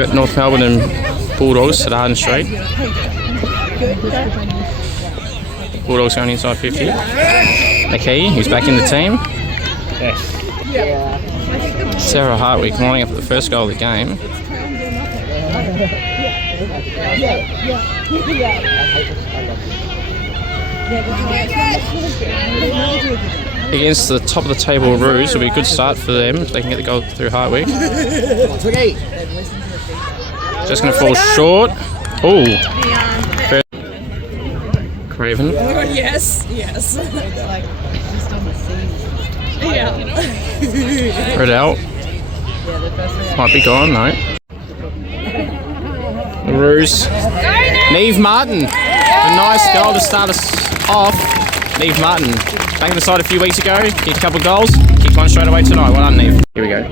We've got North Melbourne and Bulldogs at Arden Street. Bulldogs going inside 50. McKee, who's back in the team. Sarah Hartwick lining up for the first goal of the game. Against the top of the table Roos, will be a good start for them if they can get the goal through Hartwick. Just going to fall short. Oh, Craven. Oh my god, yes. Riddell. Might be gone, no. Roos. Neve Martin. A nice goal to start us off. Neve Martin. Back in the side a few weeks ago. Kicked a couple of goals. Kicked one straight away tonight. Well done, Neve. Here we go.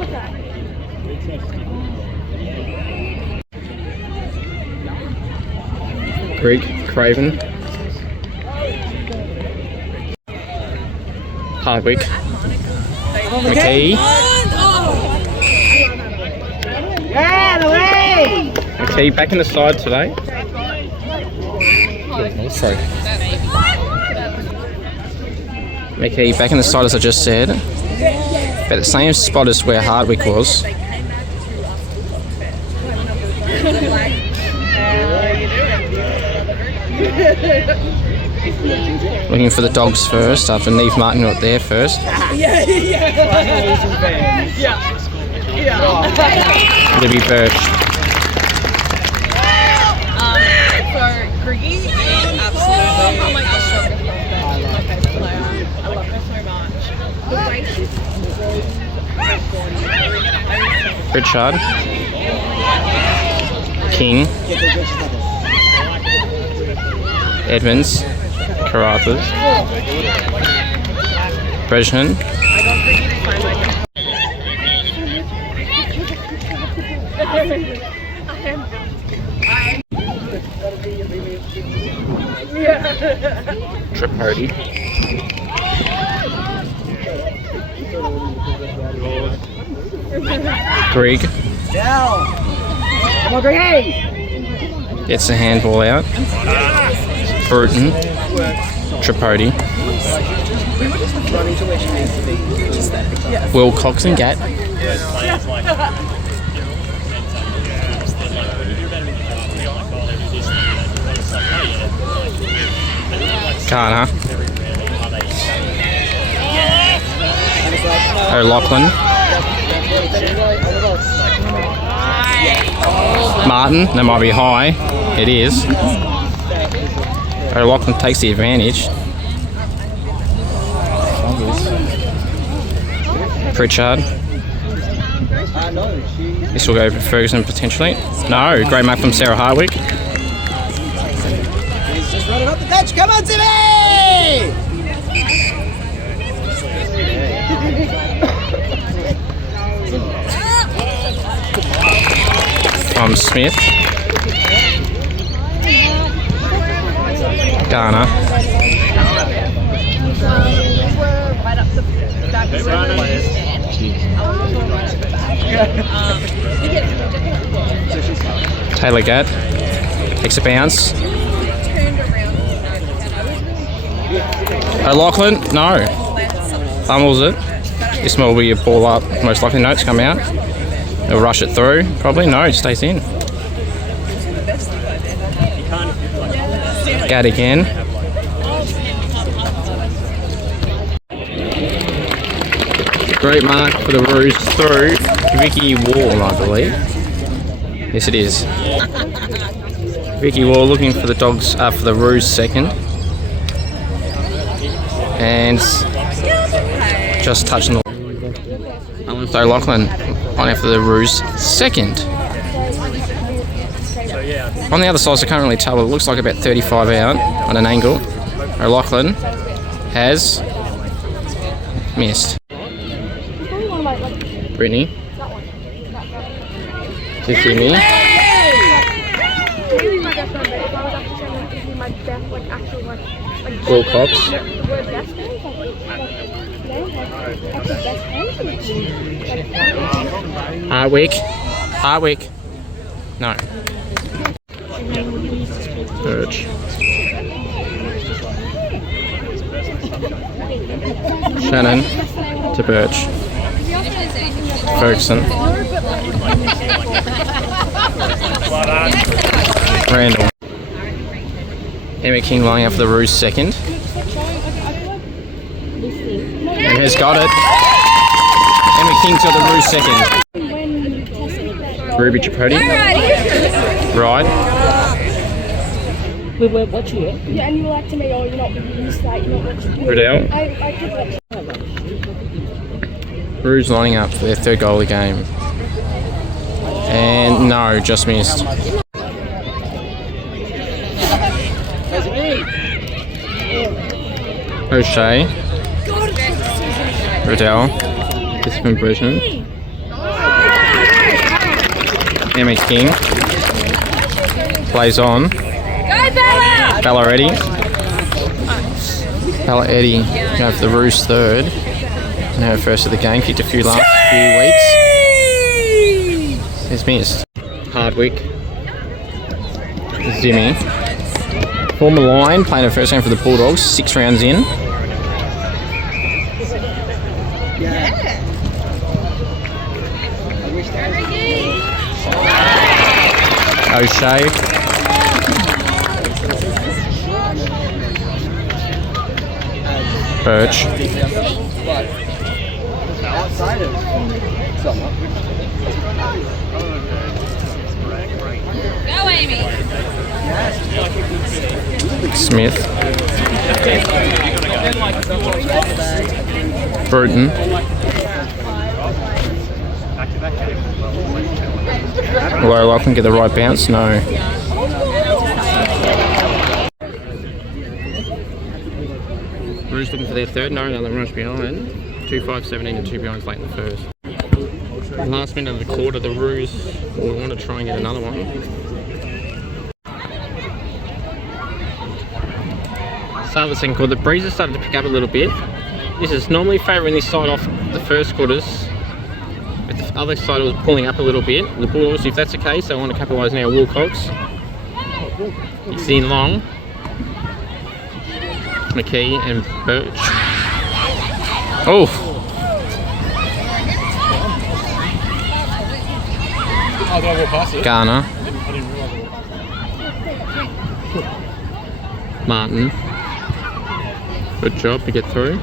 Greek. Craven. Hardwick. McKee. McKee back in the side today. Sorry. McKee back in the side as I just said. But the same spot as where Hardwick was. Looking for the Dogs first after Neve Martin got there first. Libby Birch. So Griggy is absolutely like the strongest player. I love her so much. Richard. King. Edmonds. Carruthers. Brezhnev. Tripodi. Greg. Come on, Greg! Gets the handball out. Bruton. Tripodi. Wilcox and Gat. Carter. O'Loughlin. Martin, that might be high. It is. O'Loughlin takes the advantage. Pritchard. This will go for Ferguson potentially. No, great mark from Sarah Hartwick. He's just running up the pitch. Come on, Timmy! From Smith. Garner. Taylor Gadd takes a bounce. O'Loughlin, no. Fumbles it. This will be a ball up. Most likely notes come out. They'll rush it through. Probably no, it stays in. Gadd again. Great mark for the Roos through Vicky Wall, I believe. Yes, it is. Vicky Wall looking for the Dogs, for the Roos second. And just touching the... So O'Loughlin on after the Roos second. On the other side, so I can't really tell, but it looks like about 35 out on an angle. O'Loughlin has missed. Brittany. Tiffany. Wilcox. Hardwick. No. Birch. Shannon to Birch. Ferguson. Randall. Emma King lining up for the Roos second. And has got it. Emma King's got the Roos second. Ruby Tripodi. Right. We weren't watching it. Yeah, and you were like to me, oh, you're not watching it. Riddell. I did watch it. Roos lining up for their third goal of the game. And no, just missed. O'Shea. Riddell. This is from Brisbane. Emma King. Plays on. Bella Eddy. Bella Eddy going for the Roos third. And her first of the game. Kicked a few last few weeks. It's missed. Hardwick. Zimmy. Former line, playing her first game for the Bulldogs, 6 rounds in. O'Shea. Birch. Go, Amy. Smith. Bruton. Will I can get the right bounce? No. Roos looking for their third. No, another rush behind. 2-5-17 and 2 behinds late in the first. Last minute of the quarter, the Roos will want to try and get another one. Start of the second quarter, the breeze has started to pick up a little bit. This is normally favouring this side off the first quarters. But the other side was pulling up a little bit. The Bulldogs, if that's the case, they want to capitalise now. Wilcox. It's in long. McKee and Birch. Oh! Garner. Martin. Good job to get through.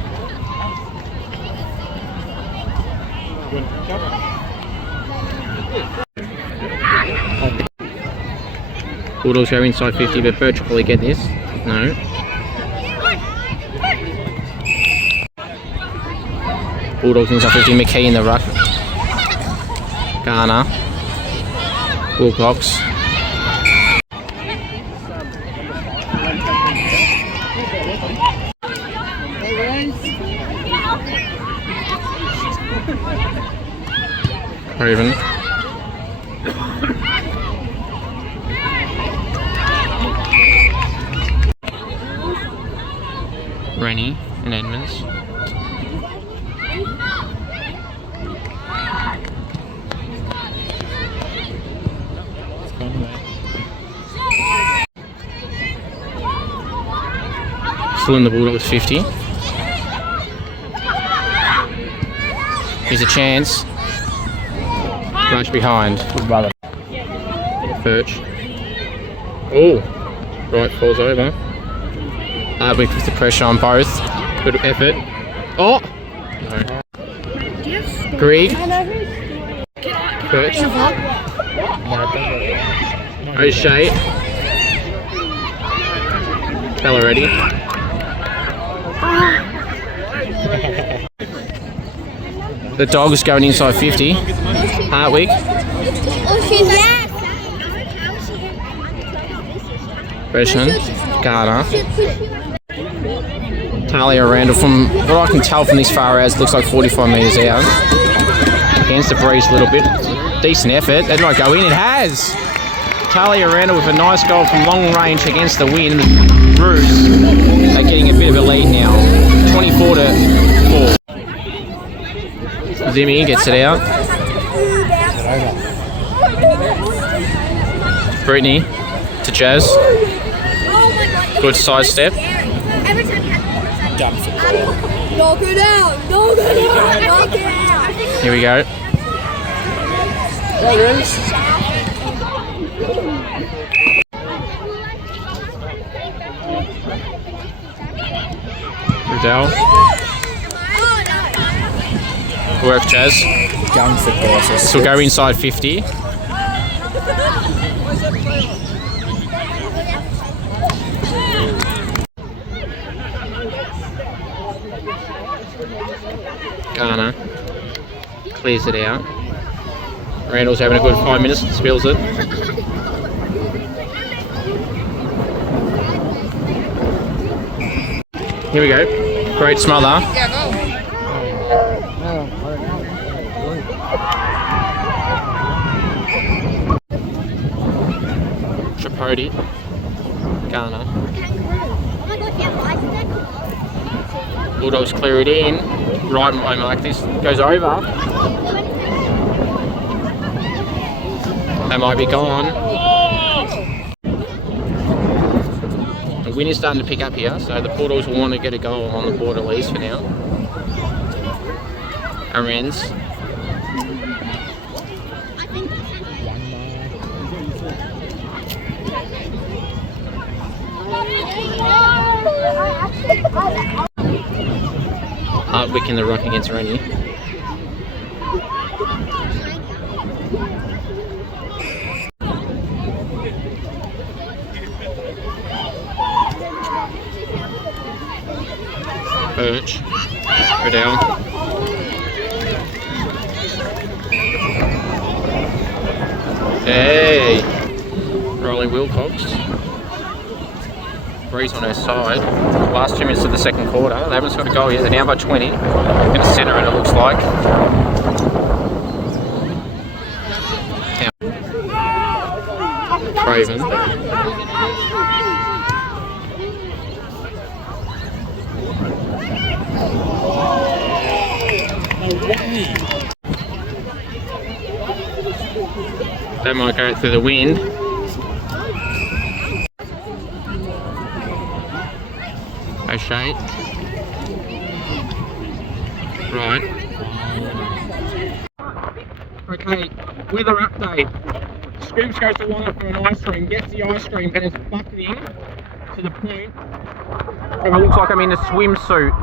Bulldogs go inside 50, but Birch will probably get this. No. Bulldogs inside 50, McKee in the ruck. Garner. Wilcox. Raven. Rennie and Edmonds. Still in the Bulldogs 50. Here's a chance. Rush behind. Birch. Oh, right, falls over. Hardwick with the pressure on both. Good effort. Oh! No. Greg. Birch. O'Shea. Bella Eddy. The Dogs going inside 50. Hardwick. Freshman. Garner. Talia Randall, from what I can tell from this far as, looks like 45 metres out. Against the breeze a little bit. Decent effort. That might go in. It has! Talia Randall with a nice goal from long range against the wind. Roos are getting a bit of a lead now. 24-4. Zimmy gets it out. Brittany to Jazz. Good side step. Jump for ball. Knock it out! Knock it out! Knock it out! Here we go. Go, Roos. Riddell. Work, Jazz. Going for balls. This will go inside 50. Garner clears it out. Randall's having a good 5 minutes, spills it. Here we go. Great smother. Yeah, go. Tripodi. Garner. Bulldogs clear it in. Right by Mark. This goes over. They might be gone. The wind is starting to pick up here, so the Bulldogs will want to get a goal on the board at least for now. Arends. Hardwick in the ruck against Rennie. Birch. Riddell. Hey! Rolling Wilcox. Breeze on her side. Last 2 minutes of the second quarter. They haven't scored a goal yet. They're down by 20. They're going to centre it, it looks like. Craven. That might go through the wind. O'Shea. Right. Okay, weather update. Scoops goes to line for an ice cream, gets the ice cream and is bucketing to the point where it looks like I'm in a swimsuit.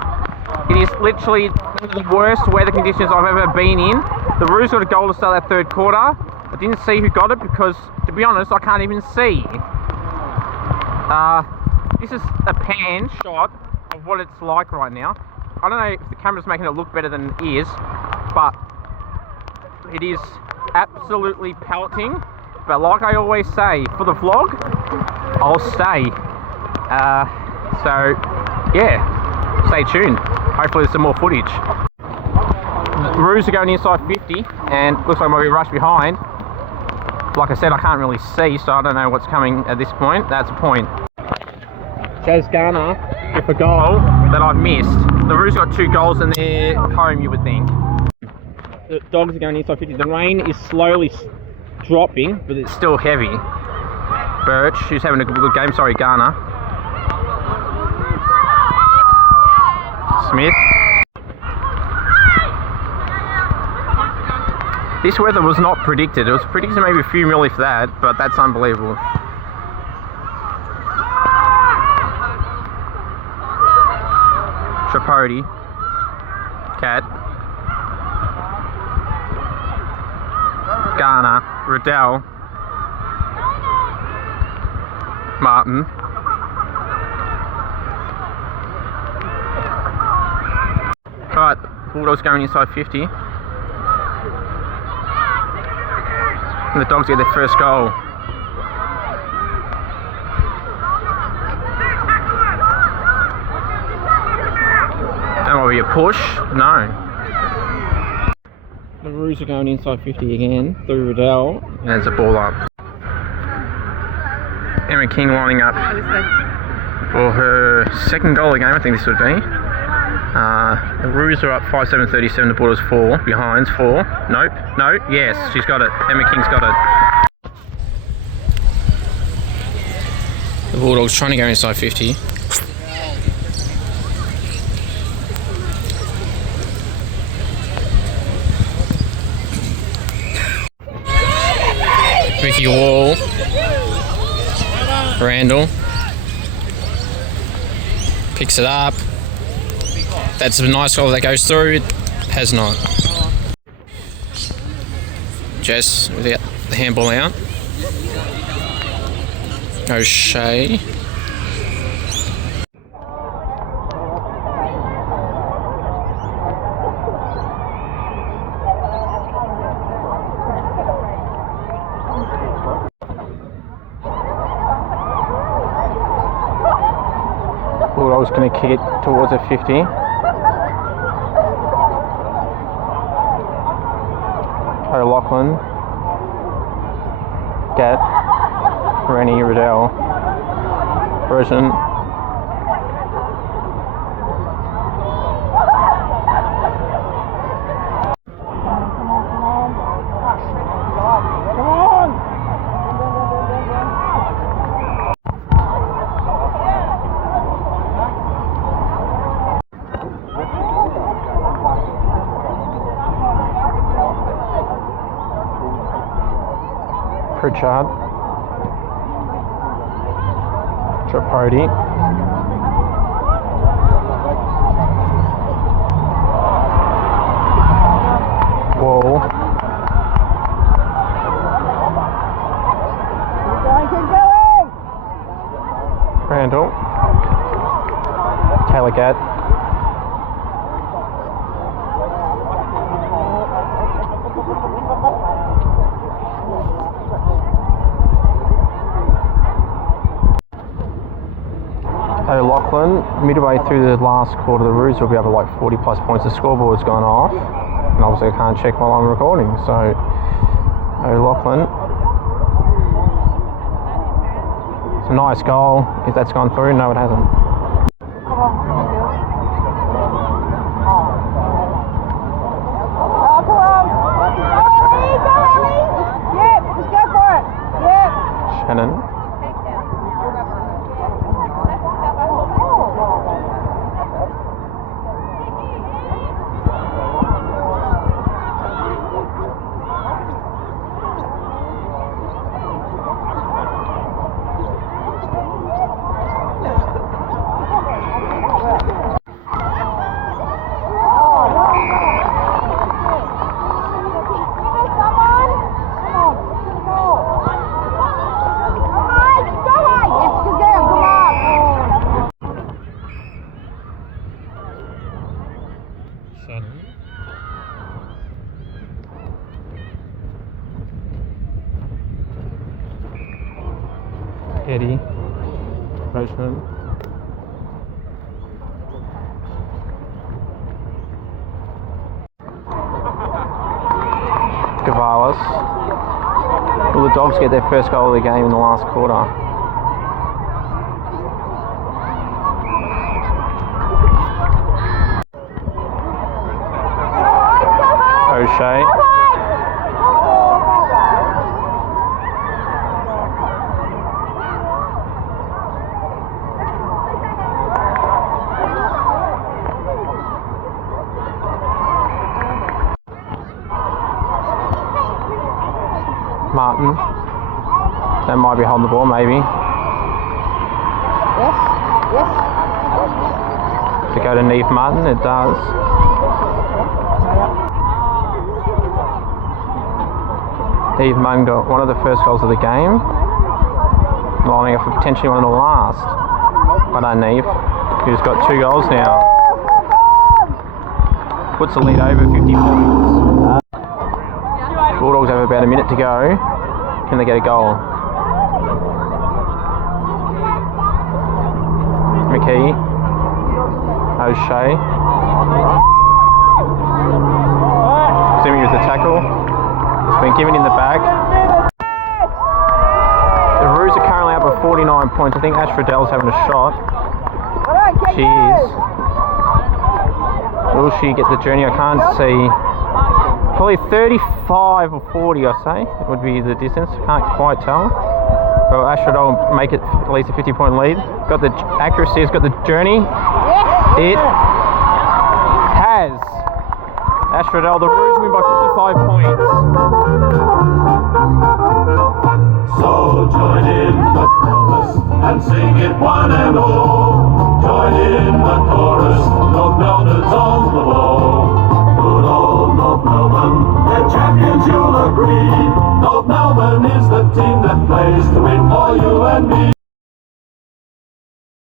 It is literally one of the worst weather conditions I've ever been in. The Roos got a goal to start that third quarter. I didn't see who got it because, to be honest, I can't even see. This is a pan shot of what it's like right now. I don't know if the camera's making it look better than it is, but it is absolutely pelting. But like I always say, for the vlog, I'll stay. So, yeah, stay tuned. Hopefully there's some more footage. The Roos are going inside 50, and looks like might be rushed behind. Like I said, I can't really see, so I don't know what's coming at this point. That's a point. Jazz Garner with a goal that I've missed. The Roos got 2 goals and they're home, you would think. The Dogs are going inside 50. The rain is slowly dropping, but it's still heavy. Birch, who's having a good game. Sorry, Garner. Smith. This weather was not predicted. It was predicted maybe a few mil if that, but that's unbelievable. Tripodi. Cat. Garner. Riddell. Martin. Right, Bulldogs going inside 50. And the Dogs get their first goal. That might be a push. No. The Roos are going inside 50 again through Riddell. And there's a ball up. Emma King lining up for her second goal of the game, I think this would be. The Roos are up 5-7-37, the Bulldogs 4, behinds 4. Nope, no, yes, she's got it. Emma King's got it. The Bulldogs trying to go inside 50. Ricky Wall. Randall. Picks it up. That's a nice goal that goes through. It has not. Jess without the handball out. O'Shea. Bulldogs going to kick it towards a 50. O'Loughlin, Gat, Rennie, Riddell, Burton, Pritchard, Tripodi, Wall, Randall, Taylor Gadd, O'Loughlin, midway through the last quarter, the Roos will be over like 40 plus points. The scoreboard's gone off, and obviously I can't check while I'm recording. So O'Loughlin, it's a nice goal. If that's gone through, no, it hasn't. Shannon. Eddie, Roachman, Gavalis. Will the Dogs get their first goal of the game in the last quarter? O'Shea. Martin. That might be holding the ball, maybe. Yes, yes. To go to Neve Martin, it does. Neve Martin got one of the first goals of the game, lining up for potentially one of the last. Well done, Neve, who's got 2 goals now. Puts the lead over 50 points. Bulldogs have about a minute to go. Can they get a goal? McKee, O'Shea, Simi with the tackle. It's been given in the back. The Roos are currently up at 49 points. I think Ash Riddell's having a shot. She is. Will she get the journey? I can't see. Probably 35 or 40, I say, would be the distance. Can't quite tell. Well, Ashford make it at least a 50-point lead. Got the accuracy, it's got the journey. It has. Ashford, the Roos win by 55 points. So join in the chorus and sing it one and all. Join in the chorus, North Melbourne's on the ball. Good old North Melbourne, they're champions, you'll agree. North Melbourne is the team that plays to win for you and me.